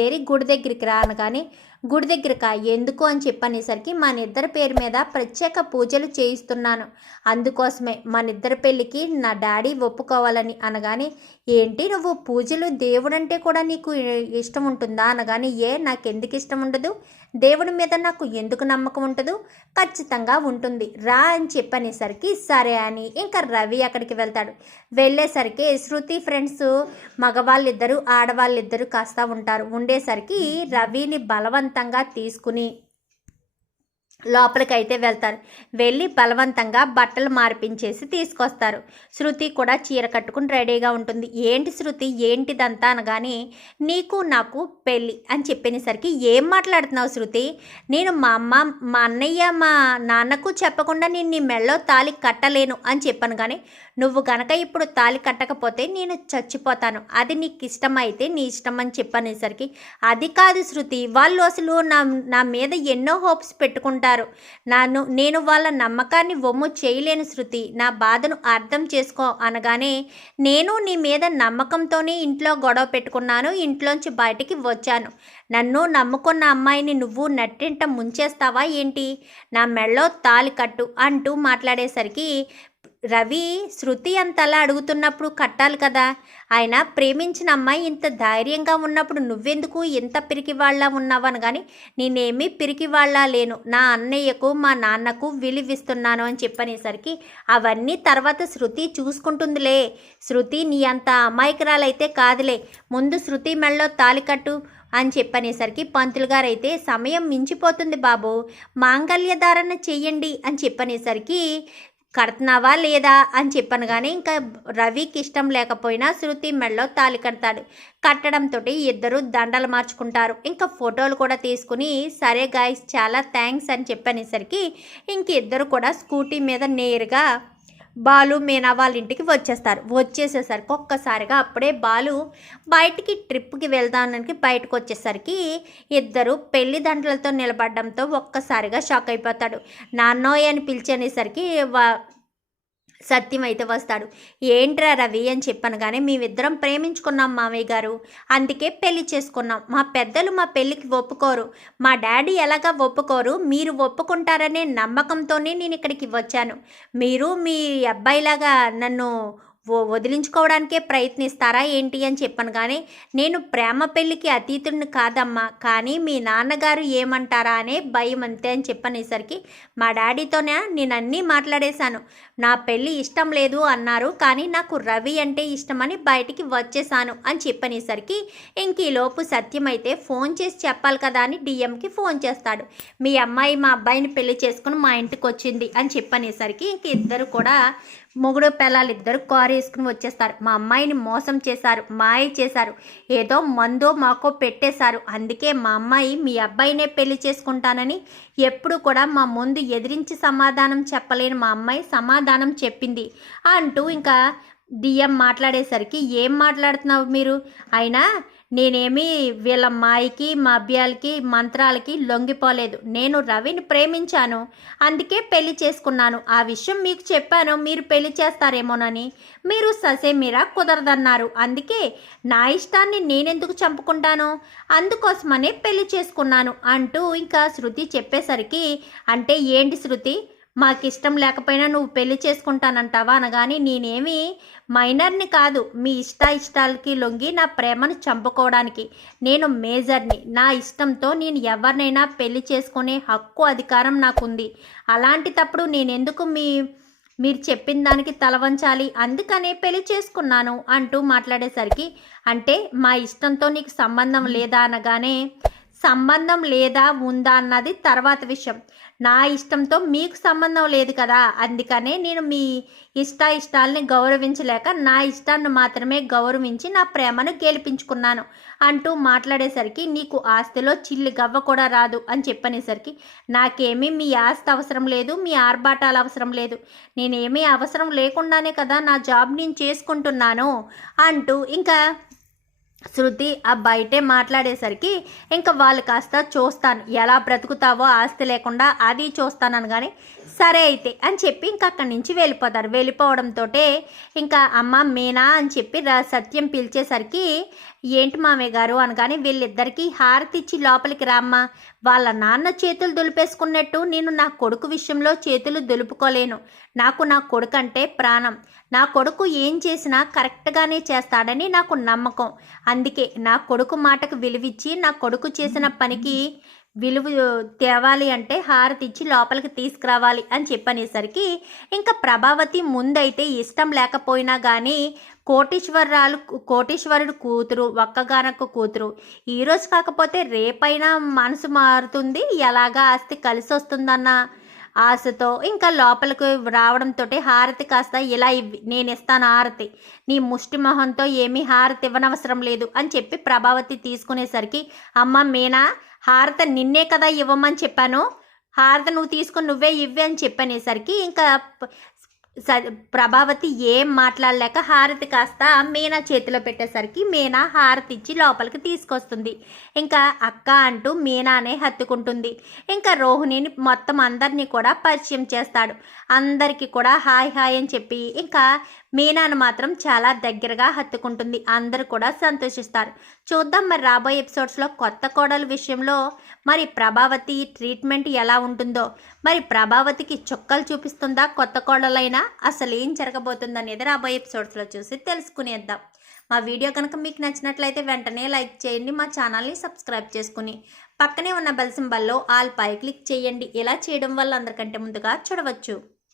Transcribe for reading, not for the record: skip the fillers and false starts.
దేరి గుడి దగ్గరికి రా అనగానే గుడి దగ్గరకా ఎందుకు అని చెప్పనేసరికి మన ఇద్దరి పేరు మీద ప్రత్యేక పూజలు చేయిస్తున్నాను, అందుకోసమే మన ఇద్దరి పెళ్ళికి నా డాడీ ఒప్పుకోవాలని అనగానే ఏంటి నువ్వు పూజలు దేవుడంటే కూడా నీకు ఇష్టం ఉంటుందా అనగానే నాకెందుకు ఇష్టం ఉండదు, దేవుడి మీద నాకు ఎందుకు నమ్మకం ఉండదు, ఖచ్చితంగా ఉంటుంది రా అని చెప్పనేసరికి సరే అని ఇంకా రవి అక్కడికి వెళ్తాడు. వెళ్ళేసరికి శృతి ఫ్రెండ్స్ మగవాళ్ళిద్దరూ ఆడవాళ్ళిద్దరూ కాస్త ఉంటారు. ఉండేసరికి రవిని బలవంతంగా తీసుకుని లోపలికైతే వెళ్తారు. వెళ్ళి బలవంతంగా బట్టలు మార్పించేసి తీసుకొస్తారు. శృతి కూడా చీర కట్టుకుని రెడీగా ఉంటుంది. ఏంటి శృతి ఏంటిదంతా అనగానే నీకు నాకు పెళ్ళి అని చెప్పేసరికి ఏం మాట్లాడుతున్నావు శృతి, నేను మా అమ్మ మా అన్నయ్య మా నాన్నకు చెప్పకుండా నేను నీ మెళ్ళో తాళి కట్టలేను అని చెప్పాను. కానీ నువ్వు గనక ఇప్పుడు తాళి కట్టకపోతే నేను చచ్చిపోతాను, అది నీకు ఇష్టమైతే నీ ఇష్టం అని చెప్పనేసరికి అది కాదు శృతి, వాళ్ళు అసలు నా మీద ఎన్నో హోప్స్ పెట్టుకుంటారు, నేను వాళ్ళ నమ్మకాన్ని వమ్ము చేయలేను శృతి, నా బాధను అర్థం చేసుకో అనగానే నేను నీ మీద నమ్మకంతోనే ఇంట్లో గొడవ పెట్టుకున్నాను, ఇంట్లోంచి బయటికి వచ్చాను, నన్ను నమ్ముకున్న అమ్మాయిని నువ్వు నట్టింట ముంచేస్తావా ఏంటి, నా మెళ్ళో తాళి కట్టు అంటూ మాట్లాడేసరికి రవి శృతి అంతలా అడుగుతున్నప్పుడు కట్టాలి కదా, ఆయన ప్రేమించిన అమ్మాయి ఇంత ధైర్యంగా ఉన్నప్పుడు నువ్వెందుకు ఇంత పిరికివాళ్ళ ఉన్నావని. కానీ నేనేమీ పిరికివాళ్ళ లేను, నా అన్నయ్యకు మా నాన్నకు విలువిస్తున్నాను అని చెప్పనేసరికి అవన్నీ తర్వాత శృతి చూసుకుంటుందిలే, శృతి నీ అంత అమాయకురాలైతే కాదులే, ముందు శృతి మెళ్ళలో తాళి కట్టు అని చెప్పనేసరికి పంతులు గారు అయితే సమయం మించిపోతుంది బాబు, మాంగళ్య ధారణ చెయ్యండి అని చెప్పనేసరికి కడుతున్నావా లేదా అని చెప్పాను. కానీ ఇంకా రవికి ఇష్టం లేకపోయినా శృతి మెళ్ళలో తాళి కడతాడు. కట్టడంతో ఇద్దరు దండలు మార్చుకుంటారు. ఇంకా ఫోటోలు కూడా తీసుకుని సరే గాయస్ చాలా థ్యాంక్స్ అని చెప్పనేసరికి ఇంక ఇద్దరు కూడా స్కూటీ మీద నేరుగా బాలు మీనా వాళ్ళ ఇంటికి వచ్చేసేసరికి ఒక్కసారిగా అప్పుడే బాలు బయటికి ట్రిప్కి వెళ్దానికి బయటకు వచ్చేసరికి ఇద్దరు పెళ్లి దండలతో నిలబడడంతో ఒక్కసారిగా షాక్ అయిపోతాడు. నాన్నోయ్ అని పిలిచేసరికి సత్యం అయితే వస్తాడు. ఏంట్రా రవి అని చెప్పాను. కానీ మేమిద్దరం ప్రేమించుకున్నాం మామయ్య గారు, అందుకే పెళ్లి చేసుకున్నాం, మా పెద్దలు మా పెళ్ళికి ఒప్పుకోరు, మా డాడీ ఎలాగా ఒప్పుకోరు, మీరు ఒప్పుకుంటారనే నమ్మకంతోనే నేను ఇక్కడికి వచ్చాను, మీరు మీ అబ్బాయిలాగా నన్ను వదిలించుకోవడానికే ప్రయత్నిస్తారా ఏంటి అని చెప్పాను. కానీ నేను ప్రేమ పెళ్ళికి అతీతుడిని కాదమ్మా, కానీ మీ నాన్నగారు ఏమంటారా అనే భయం అంతే అని చెప్పనేసరికి మా డాడీతోనే నేను అన్నీ మాట్లాడేశాను, నా పెళ్ళి ఇష్టం లేదు అన్నారు, కానీ నాకు రవి అంటే ఇష్టమని బయటికి వచ్చేసాను అని చెప్పనేసరికి ఇంక ఈలోపు సత్యం అయితే ఫోన్ చేసి చెప్పాలి కదా అని డిఎంకి ఫోన్ చేస్తాడు. మీ అమ్మాయి మా అబ్బాయిని పెళ్లి చేసుకుని మా ఇంటికి వచ్చింది అని చెప్పనేసరికి ఇంక ఇద్దరు కూడా మొగుడు పిల్లలు ఇద్దరు కారు వేసుకుని వచ్చేస్తారు. మా అమ్మాయిని మోసం చేశారు, మాయ చేశారు, ఏదో మందో మాకో పెట్టేశారు, అందుకే మా అమ్మాయి మీ అబ్బాయినే పెళ్లి చేసుకుంటానని ఎప్పుడు కూడా మా ముందు ఎదిరించి సమాధానం చెప్పలేని మా అమ్మాయి సమాధానం చెప్పింది అంటూ ఇంకా డిఎం మాట్లాడేసరికి ఏం మాట్లాడుతున్నావు మీరు, అయినా నేనేమి వీళ్ళ మాయకి మా అభ్యాలకి మంత్రాలకి లొంగిపోలేదు, నేను రవిని ప్రేమించాను, అందుకే పెళ్లి చేసుకున్నాను, ఆ విషయం మీకు చెప్పాను, మీరు పెళ్లి చేస్తారేమోనని, మీరు ససేమిరా కుదరదన్నారు, అందుకే నా ఇష్టాన్ని నేనెందుకు చంపుకుంటాను, అందుకోసమనే పెళ్లి చేసుకున్నాను అంటూ ఇంకా శృతి చెప్పేసరికి అంటే ఏంటి శృతి, మాకిష్టం లేకపోయినా నువ్వు పెళ్లి చేసుకుంటానంటావా అనగానే నేనేమి మైనర్ని కాదు, మీ ఇష్టాలకి లొంగి నా ప్రేమను చంపుకోవడానికి నేను మేజర్ని, నా ఇష్టంతో నేను ఎవరినైనా పెళ్లి చేసుకునే హక్కు అధికారం నాకుంది, అలాంటిటప్పుడు నేనెందుకు మీరు చెప్పిన దానికి తలవంచాలి, అందుకనే పెళ్లి చేసుకున్నాను అంటూ మాట్లాడేసరికి అంటే మా ఇష్టంతో నీకు సంబంధం లేదా అనగానే సంబంధం లేదా ఉందా అన్నది తర్వాత విషయం, నా ఇష్టంతో మీకు సంబంధం లేదు కదా, అందుకనే నేను మీ ఇష్టాలని గౌరవించలేక నా ఇష్టాన్ని మాత్రమే గౌరవించి నా ప్రేమను గెలిపించుకున్నాను అంటూ మాట్లాడేసరికి నీకు ఆస్తిలో చిల్లి గవ్వ కూడా రాదు అని చెప్పనేసరికి నాకేమీ మీ ఆస్తి అవసరం లేదు, మీ ఆర్భాటాలు అవసరం లేదు, నేనేమీ అవసరం లేకుండానే కదా నా జాబ్ నేను చేసుకుంటున్నాను అంటూ ఇంకా శృతి ఆ బయటే మాట్లాడేసరికి ఇంకా వాళ్ళు కాస్త చూస్తాను ఎలా బ్రతుకుతావో ఆస్తి లేకుండా అది చూస్తానని కానీ సరే అయితే అని చెప్పి ఇంకా అక్కడి నుంచి వెళ్ళిపోతారు. వెళ్ళిపోవడంతో ఇంకా అమ్మ మీనా అని చెప్పి సత్యం పిలిచేసరికి ఏంటి మామయ్య గారు అనగానే వీళ్ళిద్దరికీ హారతి ఇచ్చి లోపలికి రామ్మా. వాళ్ళ నాన్న చేతులు దులిపేసుకున్నట్టు నేను నా కొడుకు విషయంలో చేతులు దులుపుకోలేను. నాకు నా కొడుకు అంటే ప్రాణం. నా కొడుకు ఏం చేసినా కరెక్ట్గానే చేస్తాడని నాకు నమ్మకం. అందుకే నా కొడుకు మాటకు విలువిచ్చి నా కొడుకు చేసిన పనికి విలువ తేవాలి అంటే హారతి ఇచ్చి లోపలికి తీసుకురావాలి అని చెప్పనేసరికి ఇంకా ప్రభావతి ముందైతే ఇష్టం లేకపోయినా కానీ కోటీశ్వరుడు కూతురు, ఒక్కగానొక్క కూతురు, ఈరోజు కాకపోతే రేపైనా మనసు మారుతుంది, ఎలాగా ఆస్తి కలిసి వస్తుందన్న ఆశతో ఇంకా లోపలికి రావడంతో హారతి కాస్త ఇలా ఇవ్వి, నేను ఇస్తాను హారతి, నీ ముష్టి మొహంతో ఏమీ హారతి ఇవ్వనవసరం లేదు అని చెప్పి ప్రభావతి తీసుకునేసరికి అమ్మ మీనా హారతి నిన్నే కదా ఇవ్వమని చెప్పాను, హారతి నువ్వు తీసుకుని నువ్వే ఇవ్వి అని చెప్పనేసరికి ఇంకా ప్రభావతి ఏం మాట్లాడలేక హారతి కాస్త మీనా చేతిలో పెట్టేసరికి మీనా హారతి ఇచ్చి లోపలికి తీసుకొస్తుంది. ఇంకా అక్క అంటూ మీనానే హత్తుకుంటుంది. ఇంకా రోహిణిని మొత్తం అందరినీ కూడా పరిచయం చేస్తాడు. అందరికీ కూడా హాయ్ హాయ్ అని చెప్పి ఇంకా మీనాను మాత్రం చాలా దగ్గరగా హత్తుకుంటుంది. అందరూ కూడా సంతోషిస్తారు. చూద్దాం మరి రాబోయే ఎపిసోడ్స్లో కొత్త కోడల విషయంలో మరి ప్రభావతి ట్రీట్మెంట్ ఎలా ఉంటుందో, మరి ప్రభావతికి చుక్కలు చూపిస్తుందా కొత్త కోడలైనా, అసలు ఏం జరగబోతుందో అనేది రాబోయే ఎపిసోడ్స్లో చూసి తెలుసుకునేద్దాం. మా వీడియో కనుక మీకు నచ్చినట్లయితే వెంటనే లైక్ చేయండి, మా ఛానల్ని సబ్స్క్రైబ్ చేసుకుని పక్కనే ఉన్న బెల్ సింబల్లో ఆల్ పై క్లిక్ చేయండి. ఇలా చేయడం వల్ల అందరికంటే ముందుగా చూడవచ్చు.